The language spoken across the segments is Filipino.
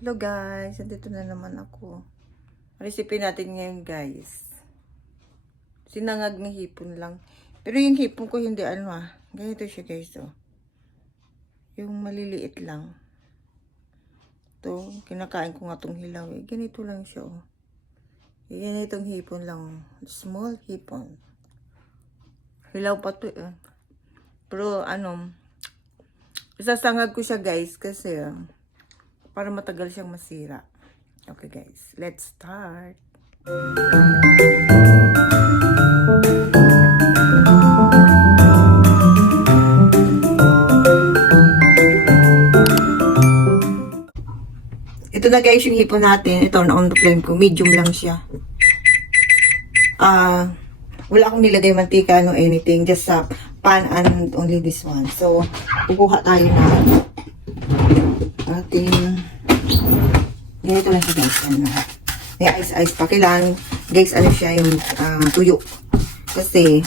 Hello guys, nandito na naman ako. Recipe natin ngayon guys. Sinangag na hipon lang. Pero yung hipon ko hindi ganito siya guys oh. Yung maliliit lang. To, kinakain ko nga tong hilaw eh. Ganito lang siya oh. Yan itong hipon lang. Small hipon. Hilaw pa to eh. Pero isasangag ko siya guys kasi para matagal siyang masira. Okay guys, let's start. Ito na guys yung hipon natin. Ito na on the flame ko. Medium lang siya. Wala akong nilagay mantika no anything. Just sa pan and only this one. So, kukuha tayo na ating ganito lang siya guys. May ice pa. Kailangan guys siya yung tuyo. Kasi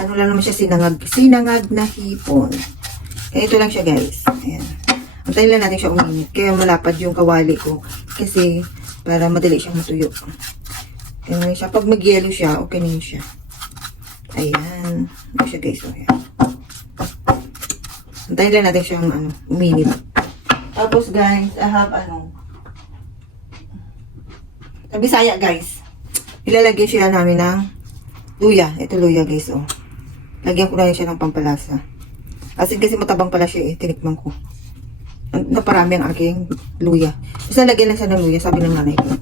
lang naman siya sinangag na hipon. Ganito lang siya guys. Ayan. Antayin lang natin siya uminit. Kaya malapad yung kawali ko. Kasi para madali siyang matuyo. Ganyan siya. Pag mag-yellow siya, okay na yun siya. Ayan. Ito siya guys. Ayan. Antayin lang natin siyang uminit. Tapos guys, I have sa Bisaya guys. Ilalagay siya namin ng luya. Ito luya guys oh. Lagyan ko na siya ng pampalasa. Kasi matabang pala siya eh. Tinikman ko. Naparami ang aking luya. Basta lagyan lang siya ng luya. Sabi ng nanay ko.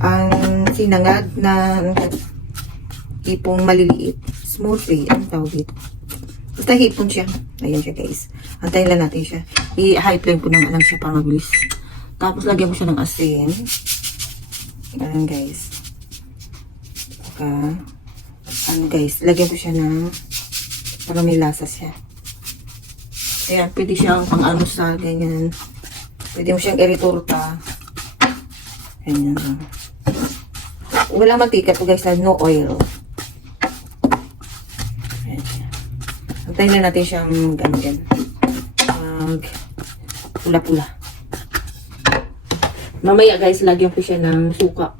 Ang sinangag na hipong maliliit. Smoothie. Anong tawag dito? Basta hipon siya. Ayan siya guys. Antayin lang natin siya. I-high flame ko lang siya para mabilis. Tapos lagyan ko siya ng asin. Ayan guys. Guys. Lagyan ko siya ng para may lasa siya. Ayan. Pwede siyang pang-almusal. Ganyan. Pwede mo siyang iritorta. Ganyan lang. Walang mantika po guys. No oil. Ayan siya. Antayin na natin siyang ganyan. Pula-pula. Mamaya guys, lagyan ko siya ng suka.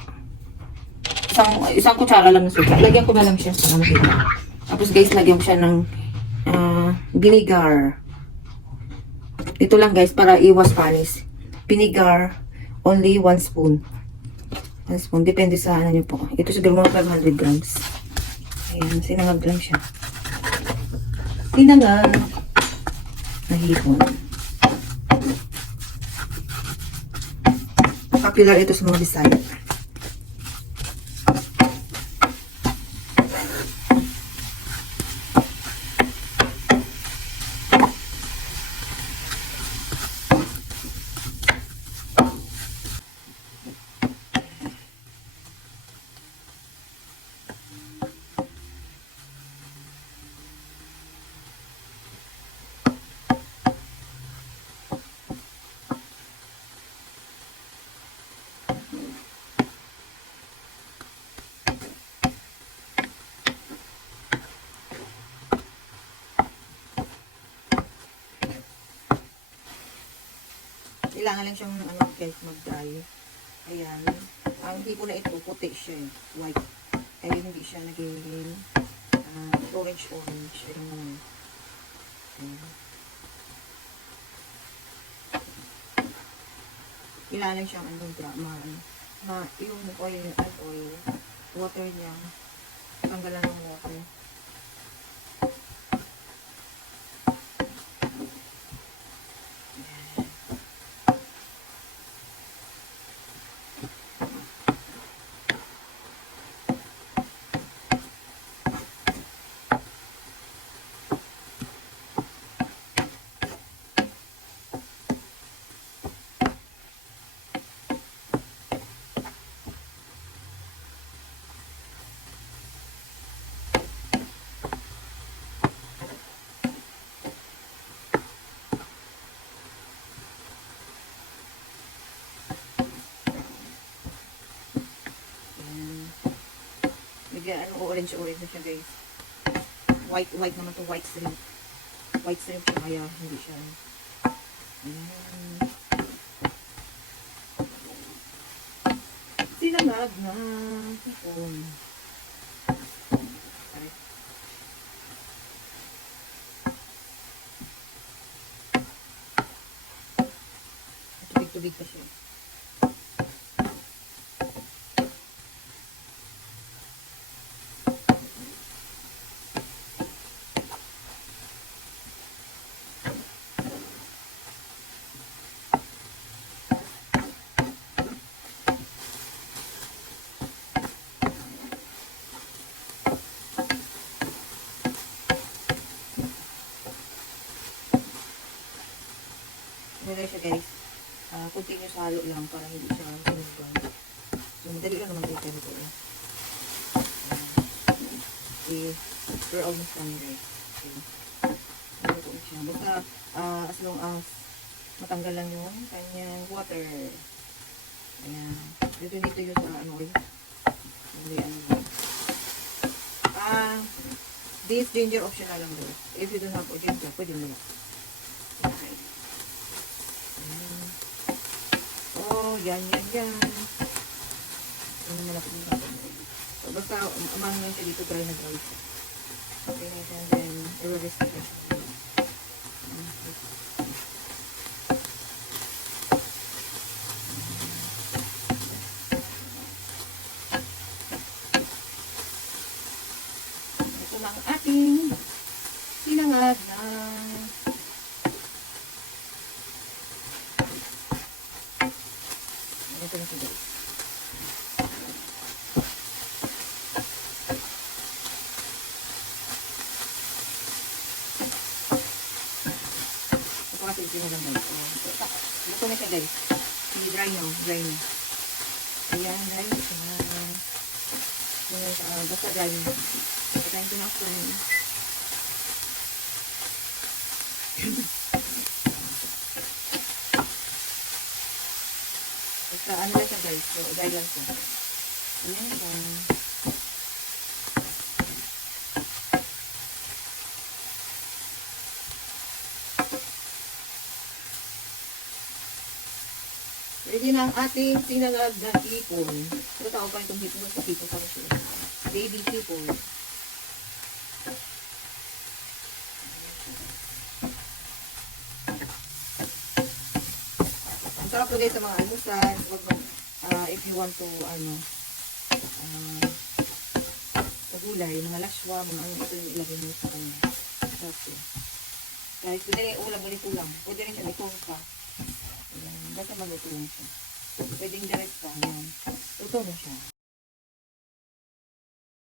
Isang kutsara lang ng suka. Lagyan ko na lang siya sa makita. Tapos guys, lagyan ko siya ng vinegar. Ito lang guys, para iwas panis. Vinegar, only 1 spoon. 1 spoon, depende sa nyo po. Ito siguro mga 500 grams. Ayan, sinangag lang siya. Sinangag. Nahipon. Popular ito sa mga Bisaya. Kailangan lang siyang guys mag-dry. Ayan. Ang hipon na ito, puti siya eh. White. Ayun, hindi siya naging orange. Ayun naman. Kailangan lang siyang yung oil, water niya. Tanggalan ng water. Bigyan orange na siya guys. White naman to, white shrimp. White shrimp siya kaya hindi siya. Ayan. sinangag na hipon. Tubig-tubig pa siya. Nilagay siya guys. Continuous halo lang para hindi siya sinugan. So, madali lang naman tayo ito. Okay. We're almost done guys. Okay. Ano po siya. Basta as long as matanggal lang yung kanyang water. Ayan. Dito yung sa ano oil. Hindi ano. This ginger optional lang doon. If you don't have ginger, pwede mo lang. Okay. Oh, yan. Yan malaki yung kapag. So, basta, umano lang siya dito, dry na dry siya. Okay na siya, then, i-release na siya. Ito lang ating sinangag na ito na siya guys. Ito kasi ito na lang guys. Ito na siya guys. Dry na. Ayan, dry na siya. Basta dry na. Patayin ko na ako. Basta ano lang siya guys. So, dry lang siya. Ayan siya. Ready na ang ating sinangag na hipon. Ito tawag pa itong hipon sa hipon sa siya. Baby hipon. Ang sarap to guys sa mga almusal. If you want to, sa gulay, mga laswa, mga ano ito yung ilagay mo sa kanya. Sarap to. Kahit pwede rin ulam, ganito lang. Pwede rin siya ito pa. Basta maluto lang siya. Pwedeng direct pa. Ayan. Luto na siya.